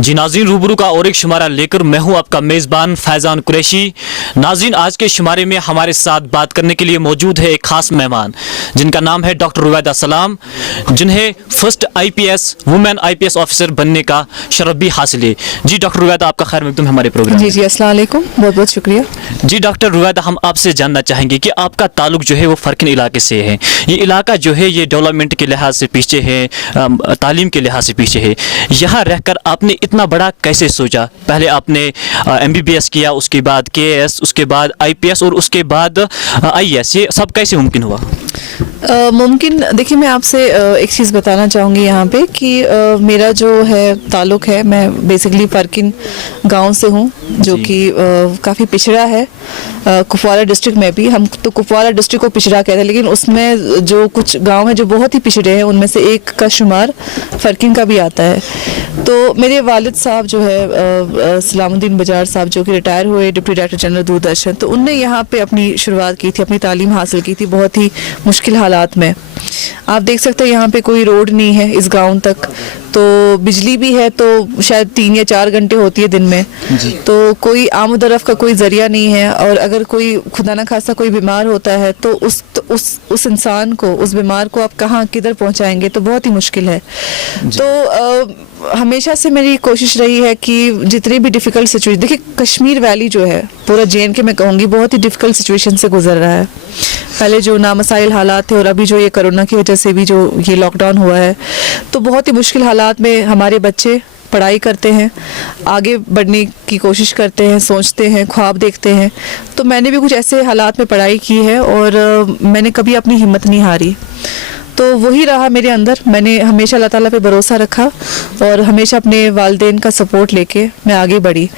जी नाज़रीन, रूबरू का और एक शुमारा लेकर मैं हूं आपका मेज़बान फैज़ान कुरैशी। नाज़रीन, आज के शुमारे में हमारे साथ बात करने के लिए मौजूद है एक ख़ास मेहमान जिनका नाम है डॉक्टर रुवैदा सलाम, जिन्हें first IPS women IPS officer बनने का शरफ भी हासिल है। जी डॉक्टर रुवैदा, आपका खैर मकदूम हमारे प्रोग्राम। जी अस्सलाम वालेकुम, बहुत बहुत शुक्रिया। जी डॉक्टर रुवैदा, हम आपसे जानना चाहेंगे कि आपका ताल्लुक जो है वो फ़रकिन इलाके से है। ये इलाका जो है ये डेवलपमेंट के लिहाज से पीछे है, तालीम के लिहाज से पीछे है। यहाँ रहकर आपने इतना बड़ा कैसे सोचा? पहले आपने MBBS किया, उसके बाद KS, उसके बाद IPS और उसके बाद IAS, ये सब कैसे मुमकिन हुआ? मुमकिन, देखिए मैं आपसे एक चीज़ बताना चाहूँगी यहाँ पे कि मेरा जो है ताल्लुक़ है, मैं बेसिकली फ़रकिन गांव से हूँ जो कि काफ़ी पिछड़ा है। कुपवारा डिस्ट्रिक्ट में भी, हम तो कुपवारा डिस्ट्रिक्ट को पिछड़ा कहते हैं, लेकिन उसमें जो कुछ गांव हैं जो बहुत ही पिछड़े हैं उनमें से एक का शुमार फ़रकिन का भी आता है। तो मेरे वालिद साहब जो है सलामुद्दीन बजाज साहब, जो कि रिटायर हुए डिप्टी डायरेक्टर जनरल दूरदर्शन, तो उनने यहाँ पे अपनी शुरुआत की थी, अपनी तालीम हासिल की थी बहुत ही मुश्किल हालात में। आप देख सकते हैं यहाँ पे कोई रोड नहीं है इस गांव तक, तो बिजली भी है तो शायद 3 या 4 घंटे होती है दिन में, तो कोई आमदरफ का कोई जरिया नहीं है। और अगर कोई खुदा ना खासा कोई बीमार होता है तो उस इंसान को, उस बीमार को आप कहाँ किधर पहुँचाएंगे, तो बहुत ही मुश्किल है। तो हमेशा से मेरी कोशिश रही है कि जितनी भी डिफ़िकल्ट सिचुएशन, देखिए कश्मीर वैली जो है पूरा JNK मैं कहूँगी बहुत ही डिफ़िकल्ट सिचुएशन से गुजर रहा है। पहले जो नामसाइल हालात थे और अभी जो ये कोरोना की वजह से भी जो ये लॉकडाउन हुआ है, तो बहुत ही मुश्किल हालात में हमारे बच्चे पढ़ाई करते हैं, आगे बढ़ने की कोशिश करते हैं, सोचते हैं, ख्वाब देखते हैं। तो मैंने भी कुछ ऐसे हालात में पढ़ाई की है और मैंने कभी अपनी हिम्मत नहीं हारी। तो वही रहा मेरे अंदर, मैंने हमेशा अल्लाह ताला पे भरोसा रखा और हमेशा अपने वालिदैन का सपोर्ट लेके मैं आगे बढ़ी।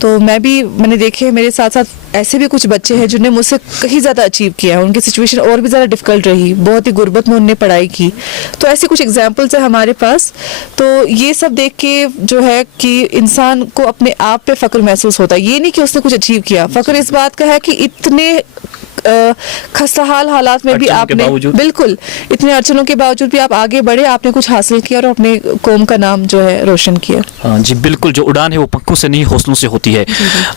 तो मैंने देखे मेरे साथ साथ ऐसे भी कुछ बच्चे हैं जिन्होंने मुझसे कहीं ज़्यादा अचीव किया है, उनकी सिचुएशन और भी ज़्यादा डिफ़िकल्ट रही, बहुत ही गुर्बत में उन्होंने पढ़ाई की। तो ऐसे कुछ एग्जांपल्स है हमारे पास। तो ये सब देख के जो है कि इंसान को अपने आप पे फ़ख्र महसूस होता है, ये नहीं कि उसने कुछ अचीव किया। फ़ख्र इस बात का है कि इतने खस्ताहाल हालात में भी आपने, बिल्कुल इतने अड़चनों के बावजूद भी आप आगे बढ़े, आपने कुछ हासिल किया और अपने कौम का नाम जो है रोशन किया। हाँ जी बिल्कुल, जो उड़ान है वो पंखों से नहीं हौसलों से होती है।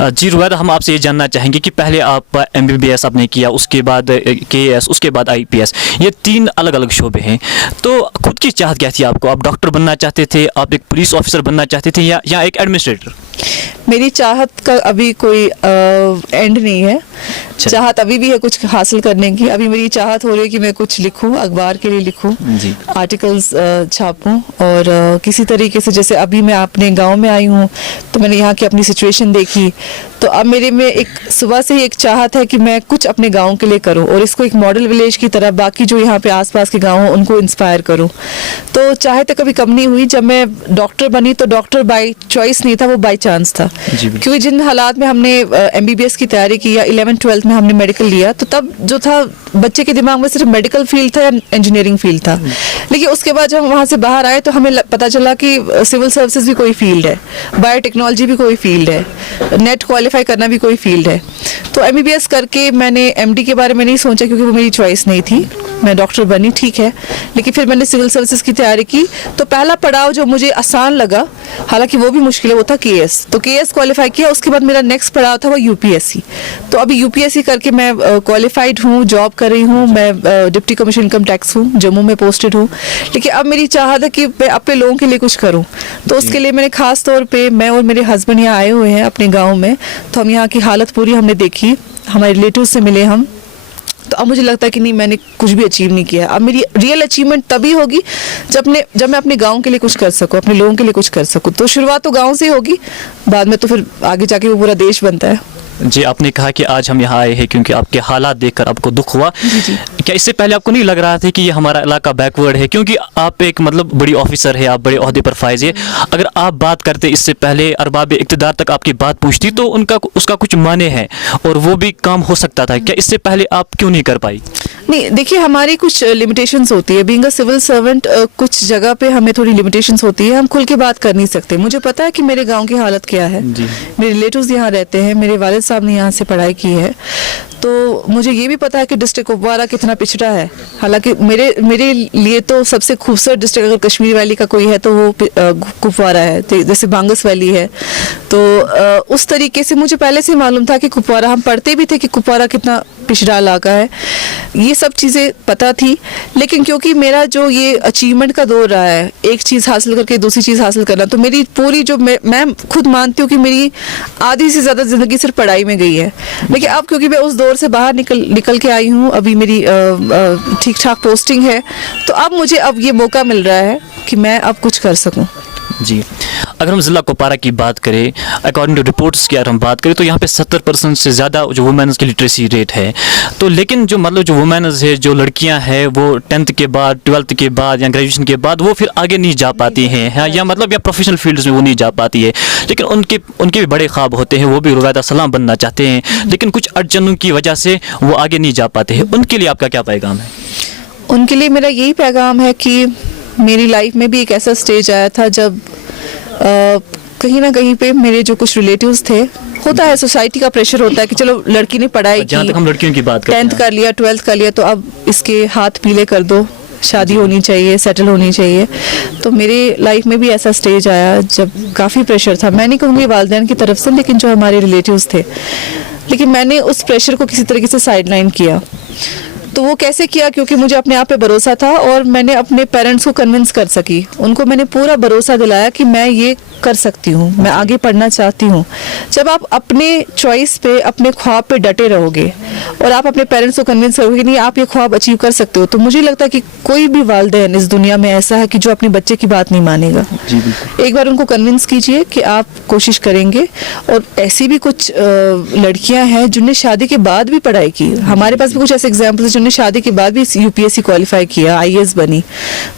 जी रुवैदा, हम आपसे ये जानना चाहेंगे कि पहले आप MBBS आपने किया, उसके बाद KS, उसके बाद IPS, ये 3 अलग अलग शोबे हैं। तो खुद की चाहत क्या थी आपको? आप डॉक्टर बनना चाहते थे, आप एक पुलिस ऑफिसर बनना चाहते थे या एक एडमिनिस्ट्रेटर? मेरी चाहत का अभी कोई एंड नहीं है। चाहत अभी भी है कुछ हासिल करने की। अभी मेरी चाहत हो रही है कि मैं कुछ लिखूं, अखबार के लिए लिखूं, आर्टिकल्स छापूं और किसी तरीके से, जैसे अभी मैं अपने गांव में आई हूं तो मैंने यहाँ की अपनी सिचुएशन देखी, तो अब मेरे में एक सुबह से ही एक चाहत है कि मैं कुछ अपने गांव के लिए करूं और इसको एक मॉडल विलेज की तरह बाकी जो यहाँ पे आसपास के गाँव हैं उनको इंस्पायर करूँ। तो चाहे तो कभी कम नहीं हुई। जब मैं डॉक्टर बनी तो डॉक्टर बाई चॉइस नहीं था, वो बाई चांस था, क्योंकि जिन हालात में हमने MBBS की तैयारी की या 11th-12th में हमने मेडिकल लिया, तो तब जो था बच्चे के दिमाग में सिर्फ मेडिकल फील्ड था या इंजीनियरिंग फील्ड था। लेकिन उसके बाद जब हम वहाँ से बाहर आए तो हमें पता चला कि सिविल सर्विसेज भी कोई फील्ड है, बायोटेक्नोलॉजी भी कोई फील्ड है, नेट क्वालिफाई करना भी कोई फील्ड है। तो MBBS करके मैंने MD के बारे में नहीं सोचा क्योंकि वो मेरी चॉइस नहीं थी। मैं डॉक्टर बनी, ठीक है, लेकिन फिर मैंने सिविल सर्विसेज की तैयारी की। तो पहला पड़ाव जो मुझे आसान लगा, हालांकि वो भी मुश्किल है, वो था KS। तो KS क्वालिफाई किया, उसके बाद मेरा नेक्स्ट पड़ाव था वो UPSC। तो अभी UPSC करके मैं क्वालिफाइड हूँ, जॉब कर रही हूँ, मैं डिप्टी कमिश्नर इनकम टैक्स हूँ, जम्मू में पोस्टेड हूँ। लेकिन अब मेरी चाहत है कि मैं अपने लोगों के लिए कुछ करूँ। तो उसके लिए मैंने खास तौर पर, मैं और मेरे हस्बैंड यहाँ आए हुए हैं अपने गाँव में, तो हम यहाँ की हालत पूरी हमने देखी, हमारे रिलेटिव से मिले हम। तो अब मुझे लगता है कि नहीं, मैंने कुछ भी अचीव नहीं किया। अब मेरी रियल अचीवमेंट तभी होगी जब मैं अपने गांव के लिए कुछ कर सकूं, अपने लोगों के लिए कुछ कर सकूं। तो शुरुआत तो गांव से होगी, बाद में तो फिर आगे जाके वो पूरा देश बनता है। जी, आपने कहा कि आज हम यहाँ आए हैं क्योंकि आपके हालात देखकर आपको दुख हुआ। जी। क्या इससे पहले आपको नहीं लग रहा था कि ये हमारा इलाका बैकवर्ड है? क्योंकि आप एक मतलब बड़ी ऑफिसर है, आप बड़े ओहदे पर फाइज है। अगर आप बात करते इससे पहले, अरबाब इक़्तिदार तक आपकी बात पूछती तो उसका कुछ माने हैं और वो भी काम हो सकता था। क्या इससे पहले आप क्यों नहीं कर पाई? नहीं, देखिए हमारी कुछ लिमिटेशंस होती है। बीइंग अ सिविल सर्वेंट कुछ जगह पे हमें थोड़ी लिमिटेशंस होती है, हम खुल के बात कर नहीं सकते। मुझे पता है कि मेरे गांव की हालत क्या है, मेरे रिलेटिव्स यहाँ रहते हैं, मेरे वालिद साहब ने यहाँ से पढ़ाई की है, तो मुझे ये भी पता है कि डिस्ट्रिक्ट कुपवारा कितना पिछड़ा है। हालांकि मेरे लिए तो सबसे खूबसूरत डिस्ट्रिक्ट अगर कश्मीर वैली का कोई है तो वो कुपवारा है, तो जैसे बांगस वैली है। तो उस तरीके से मुझे पहले से मालूम था कि कुपवारा, हम पढ़ते भी थे कि कुपवारा कितना पिछड़ा इलाका है, ये सब चीज़ें पता थी। लेकिन क्योंकि मेरा जो ये अचीवमेंट का दौर रहा है, एक चीज़ हासिल करके दूसरी चीज़ हासिल करना, तो मेरी पूरी जो मैं खुद मानती हूँ कि मेरी आधी से ज़्यादा ज़िंदगी सिर्फ पढ़ाई में गई है। लेकिन अब क्योंकि मैं उस दौर से बाहर निकल के आई हूँ, अभी मेरी ठीक ठाक पोस्टिंग है, तो अब मुझे अब ये मौका मिल रहा है कि मैं अब कुछ कर सकूँ। जी, अगर हम ज़िला कुपवारा की बात करें, अकॉर्डिंग टू रिपोर्ट्स की अगर हम बात करें तो यहाँ पे 70% से ज़्यादा जो वुमेन्स की लिटरेसी रेट है। तो लेकिन जो मतलब जो वुमेन्स है, जो लड़कियाँ हैं, वो 10th के बाद, 12th के बाद या ग्रेजुएशन के बाद वो फिर आगे नहीं जा पाती हैं, हाँ, या मतलब या प्रोफेशनल फील्ड्स में वो नहीं जा पाती है। लेकिन उनके भी बड़े ख्वाब होते हैं, वो भी रुवायदा सलाम बनना चाहते हैं, लेकिन कुछ अड़चनों की वजह से वो आगे नहीं जा पाते हैं। उनके लिए आपका क्या पैगाम है? उनके लिए मेरा यही पैगाम है कि मेरी लाइफ में भी एक ऐसा स्टेज आया था जब कहीं ना कहीं पे मेरे जो कुछ रिलेटिव्स थे, होता है सोसाइटी का प्रेशर होता है कि चलो लड़की ने पढ़ाई की, जहाँ तक हम लड़कियों की बात करते हैं, 10th कर लिया, 12th कर लिया, तो अब इसके हाथ पीले कर दो, शादी होनी चाहिए, सेटल होनी चाहिए। तो मेरे लाइफ में भी ऐसा स्टेज आया जब काफ़ी प्रेशर था, मैं नहीं कहूँगी वालिदैन की तरफ से, लेकिन जो हमारे रिलेटिव्स थे। लेकिन मैंने उस प्रेशर को किसी तरीके से साइडलाइन किया। तो वो कैसे किया? क्योंकि मुझे अपने आप पे भरोसा था और मैंने अपने पेरेंट्स को कन्विंस कर सकी, उनको मैंने पूरा भरोसा दिलाया कि मैं ये कर सकती हूँ, मैं आगे पढ़ना चाहती हूँ। जब आप अपने चॉइस पे, अपने ख्वाब पे डटे रहोगे और आप अपने पेरेंट्स को कन्विंस करोगे नहीं आप ये ख्वाब अचीव कर सकते हो, तो मुझे लगता है कि कोई भी वालिदैन इस दुनिया में ऐसा है कि जो अपने बच्चे की बात नहीं मानेगा। एक बार उनको कन्विंस कीजिए कि आप कोशिश करेंगे। और ऐसी भी कुछ लड़कियां हैं जिन्होंने शादी के बाद भी पढ़ाई की, हमारे पास भी कुछ ऐसे एग्जाम्पल्स जिन्होंने शादी के बाद भी यूपीएससी क्वालिफाई किया, IAS बनी।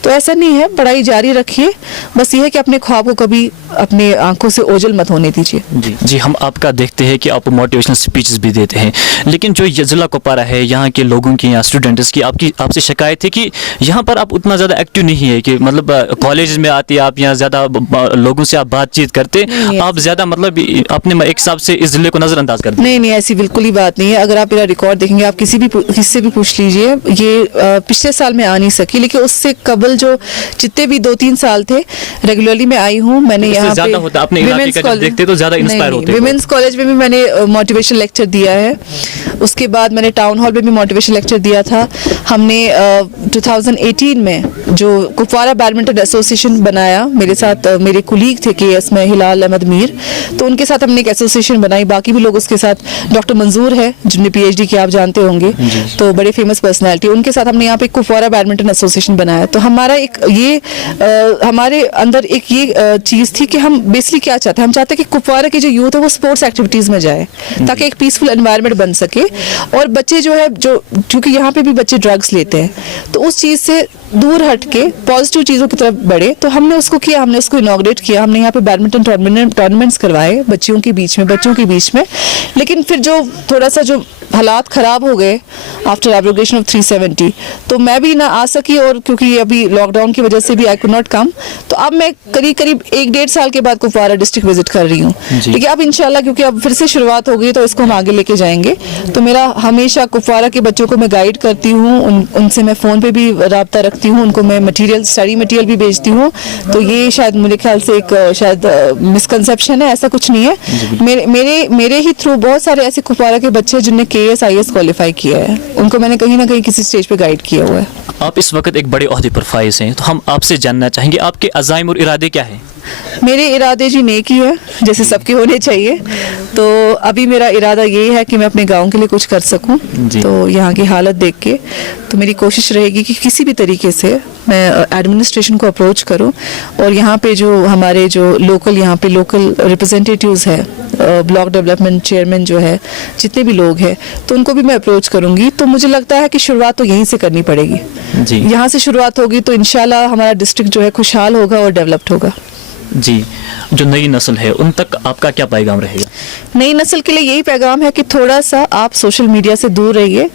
तो ऐसा नहीं है, पढ़ाई जारी रखिए, बस ये है कि अपने ख्वाब को कभी अपने आंखों से ओझल मत होने दीजिए। जी, हम आपका देखते हैं कि आप मोटिवेशनल स्पीचेस भी देते हैं, लेकिन जो ये ज़िला कुपवारा है, यहाँ के लोगों की या स्टूडेंट्स की आपसे शिकायत है कि यहाँ पर आप उतना ज़्यादा एक्टिव नहीं है, कि मतलब कॉलेज में आते आप यहाँ ज़्यादा लोगों से आप बातचीत करते, आप ज़्यादा मतलब अपने एक हिसाब से इस ज़िले को नज़रअंदाज करते। नहीं, ऐसी बिल्कुल ही बात नहीं है। अगर आप मेरा रिकॉर्ड देखेंगे, आप किसी से भी पूछ लीजिए, ये पिछले साल में आ नहीं सकी, लेकिन उससे कबल जो जितने भी 2-3 साल थे रेगुलरली मैं आई हूँ। मैंने यहाँ पे देखते तो ज़्यादा इंस्पायर होते हैं। विमेंस कॉलेज में भी मैंने मोटिवेशन लेक्चर दिया है, उसके बाद मैंने टाउन हॉल में भी मोटिवेशन लेक्चर दिया था। हमने 2018 में जो कुपवारा बैडमिंटन एसोसिएशन बनाया, मेरे साथ मेरे कुलीग थे KS में हिलाल अहमद मीर, तो उनके साथ हमने एक एसोसिएशन बनाई। बाकी भी लोग उसके साथ, डॉक्टर मंजूर है जिन्होंने PhD किया, आप जानते होंगे, तो बड़े फेमस पर्सनैलिटी, उनके साथ हमने यहाँ पे कुपवारा बैडमिंटन एसोसिएशन बनाया। तो हमारा एक ये हमारे अंदर एक ये चीज़ थी कि हम बेसिकली क्या चाहते हैं, हम चाहते हैं कि कुपवारा की जो यूथ है वो स्पोर्ट्स एक्टिविटीज़ में जाए, ताकि एक पीसफुल एनवायरनमेंट बन सके। और बच्चे जो है, जो क्योंकि यहाँ पे भी बच्चे ड्रग्स लेते हैं, तो उस चीज़ से दूर हट के पॉजिटिव चीज़ों की तरफ बढ़े, तो हमने उसको किया, हमने उसको इनॉग्रेट किया। हमने यहाँ पे बैडमिंटन टूर्नामेंट्स करवाए बच्चों के बीच में। लेकिन फिर जो थोड़ा सा जो हालात ख़राब हो गए आफ्टर एब्रोगेशन ऑफ 370, तो मैं भी ना आ सकी, और क्योंकि अभी लॉकडाउन की वजह से भी आई कुड नॉट कम। तो अब मैं करीब 1-1.5 साल के बाद कुपवारा डिस्ट्रिक्ट विजिट कर रही हूँ। लेकिन अब इंशाल्लाह, क्योंकि अब फिर से शुरुआत हो गई, तो इसको हम आगे लेके जाएंगे। तो मेरा हमेशा कुपवारा के बच्चों को मैं गाइड करती हूँ, उनसे मैं फ़ोन पे भी रब्ता रखती हूँ, उनको मैं स्टडी मटीरियल भी भेजती हूँ। तो ये शायद मेरे ख्याल से एक शायद मिसकंसेप्शन है, ऐसा कुछ नहीं है। मेरे ही थ्रू बहुत सारे ऐसे कुपवारा के बच्चे जिनने KS IAS क्वालिफाई किया है, उनको मैंने कहीं ना कहीं किसी स्टेज पे गाइड किया हुआ है। आप इस वक्त एक बड़े ओहदे पर फाइज हैं, तो हम आपसे जानना चाहेंगे आपके अज़ाइम और इरादे क्या हैं? मेरे इरादे जी नेक ही है, जैसे सबके होने चाहिए। तो अभी मेरा इरादा यही है कि मैं अपने गांव के लिए कुछ कर सकूं। तो यहाँ की हालत देख के तो मेरी कोशिश रहेगी कि किसी भी तरीके से मैं एडमिनिस्ट्रेशन को अप्रोच करूं, और यहाँ पे जो हमारे जो लोकल रिप्रेजेंटेटिव्स है, ब्लॉक डेवलपमेंट चेयरमैन जो है, जितने भी लोग हैं, तो उनको भी मैं अप्रोच करूंगी। तो मुझे लगता है कि शुरुआत तो यहीं से करनी पड़ेगी। यहाँ से शुरुआत होगी तो इंशाल्लाह हमारा डिस्ट्रिक्ट जो है खुशहाल होगा और डेवलप्ड होगा। जी, जो नई नस्ल है उन तक आपका क्या पैगाम रहेगा? नई नस्ल के लिए यही पैगाम है कि थोड़ा सा आप सोशल मीडिया से दूर रहिए,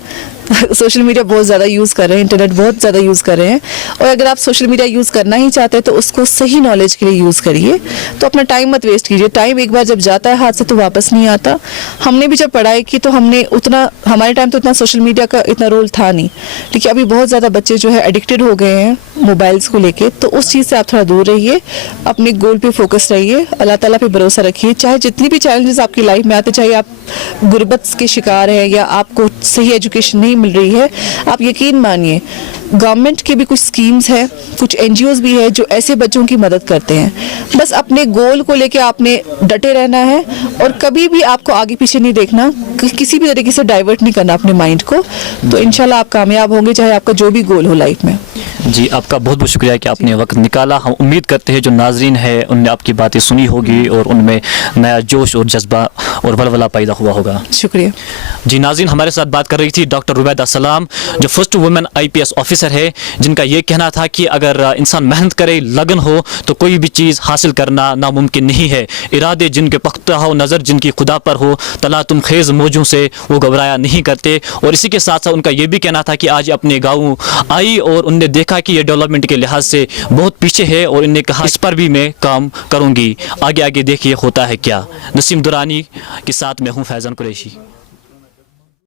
सोशल मीडिया बहुत ज़्यादा यूज़ कर रहे हैं, इंटरनेट बहुत ज़्यादा यूज़ कर रहे हैं, और अगर आप सोशल मीडिया यूज़ करना ही चाहते हैं तो उसको सही नॉलेज के लिए यूज़ करिए। तो अपना टाइम मत वेस्ट कीजिए, टाइम एक बार जब जाता है हाथ से तो वापस नहीं आता। हमने भी जब पढ़ाई की तो हमने उतना, हमारे टाइम तो उतना सोशल मीडिया का इतना रोल था नहीं, लेकिन अभी बहुत ज़्यादा बच्चे जो है एडिक्टेड हो गए हैं मोबाइल्स को लेके। तो उस चीज़ से आप थोड़ा दूर रहिए, अपने गोल पे फोकस रहिए, अल्लाह ताला पे भरोसा रखिए। चाहे जितनी भी चैलेंजेस आपकी लाइफ में आते, चाहे आप गुर्बत के शिकार हैं या आपको सही एजुकेशन नहीं मिल रही है, आप यकीन मानिए गवर्नमेंट के भी कुछ स्कीम्स हैं, कुछ एनजीओज भी है जो ऐसे बच्चों की मदद करते हैं। बस अपने गोल को लेके आपने डटे रहना है और कभी भी आपको आगे पीछे नहीं देखना, किसी भी तरीके से डाइवर्ट नहीं करना अपने माइंड को। तो इंशाल्लाह आप कामयाब होंगे, चाहे आपका जो भी गोल हो लाइफ में। जी, आपका बहुत बहुत शुक्रिया कि आपने वक्त निकाला। हम उम्मीद करते हैं जो नाजरीन है उनने आपकी बातें सुनी होगी और उनमें नया जोश और जज्बा और वलवला पैदा हुआ होगा। शुक्रिया जी नाज़रीन, हमारे साथ बात कर रही थी डॉक्टर रुबैदा सलाम, जो फर्स्ट वुमेन IPS ऑफिसर है, जिनका ये कहना था कि अगर इंसान मेहनत करे, लगन हो, तो कोई भी चीज़ हासिल करना नामुमकिन नहीं है। इरादे जिनके पुख्ता हो, नज़र जिनकी खुदा पर हो, तला तुम खेज मौजों से वो घबराया नहीं करते। और इसी के साथ साथ उनका ये भी कहना था कि आज अपने गाँव आई और उनने देखा कि ये डेवलपमेंट के लिहाज से बहुत पीछे है और इन्हें कहा इस पर भी मैं काम करूँगी। आगे आगे देखिए होता है क्या। नसीम दुरानी के साथ मैं हूँ फैज़ान कुरैशी।